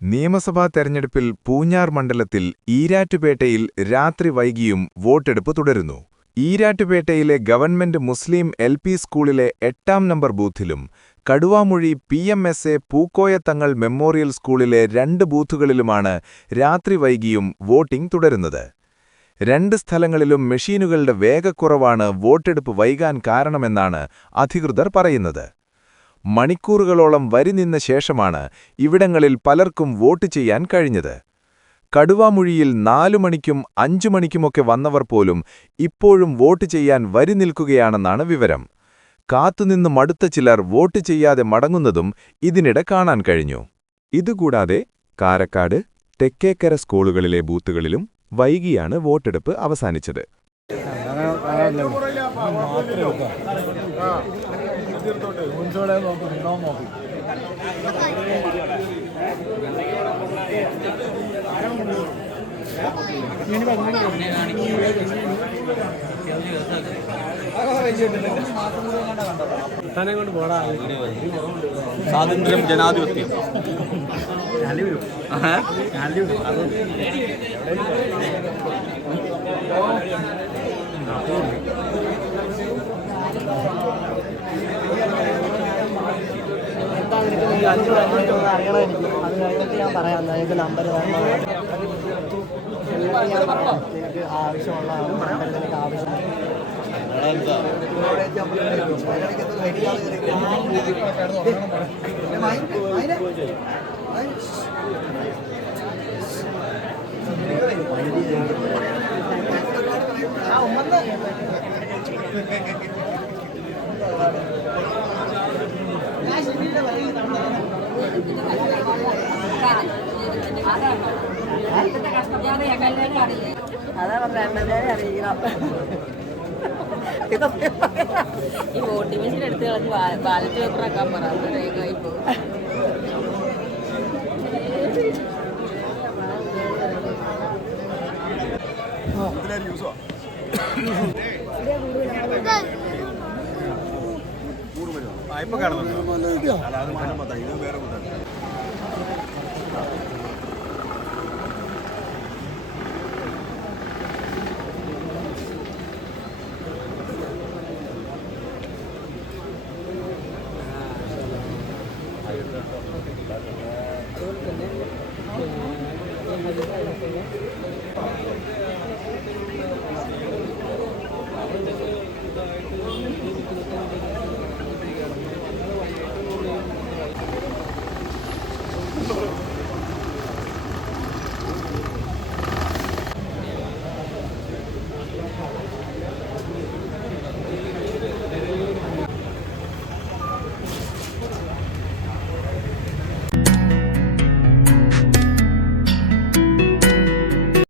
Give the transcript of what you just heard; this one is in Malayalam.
നിയമസഭാ തെരഞ്ഞെടുപ്പിൽ പൂഞ്ഞാർ മണ്ഡലത്തിൽ ഈരാറ്റുപേട്ടയിൽ രാത്രി വൈകിയും വോട്ടെടുപ്പ് തുടരുന്നു. ഈരാറ്റുപേട്ടയിലെ ഗവൺമെന്റ് മുസ്ലിം എൽ.പി. സ്കൂളിലെ 8-ാം നമ്പർ ബൂത്തിലും കടുവാമൊഴി പി.എം.എസ്.എ. പൂക്കോയത്തങ്ങൾ മെമ്മോറിയൽ സ്കൂളിലെ 2 ബൂത്തുകളിലുമാണ് രാത്രി വൈകിയും വോട്ടിംഗ് തുടരുന്നത്. 2 സ്ഥലങ്ങളിലും മെഷീനുകളുടെ വേഗക്കുറവാണ് വോട്ടെടുപ്പ് വൈകാൻ കാരണമെന്നാണ് അധികൃതർ പറയുന്നത്. മണിക്കൂറുകളോളം വരി നിന്ന ശേഷമാണ് ഇവിടങ്ങളിൽ പലർക്കും വോട്ട് ചെയ്യാൻ കഴിഞ്ഞത്. കടുവാമൊഴിയിൽ 4 മണിക്കും 5 മണിക്കുമൊക്കെ വന്നവർ പോലും ഇപ്പോഴും വോട്ട് ചെയ്യാൻ വരി നിൽക്കുകയാണെന്നാണ് വിവരം. കാത്തുനിന്ന് മടുത്ത ചിലർ വോട്ട് ചെയ്യാതെ മടങ്ങുന്നതും ഇതിനിടെ കാണാൻ കഴിഞ്ഞു. ഇതുകൂടാതെ കാരക്കാട്, തെക്കേക്കര സ്കൂളുകളിലെ ബൂത്തുകളിലും വൈകിയാണ് വോട്ടെടുപ്പ് അവസാനിച്ചത്. സ്വാതന്ത്ര്യം, ജനാധിപത്യം. അറിയണം എനിക്ക്. അത് കഴിഞ്ഞിട്ട് ഞാൻ പറയാം. എനിക്ക് നമ്പർ തരണം. എനിക്ക് ആവശ്യമുള്ള എനിക്ക് ആവശ്യം. അതാ പറഞ്ഞ അറിയിക്കണം. ഈ വോട്ടിംഗ് മെഷീൻ എടുത്ത് കളഞ്ഞ് ബാലറ്റ് പേപ്പർ ആക്കാൻ പറയാം. ഇപ്പോൾ ഇപ്പൊ കാണുന്നുണ്ടോ? വേറെ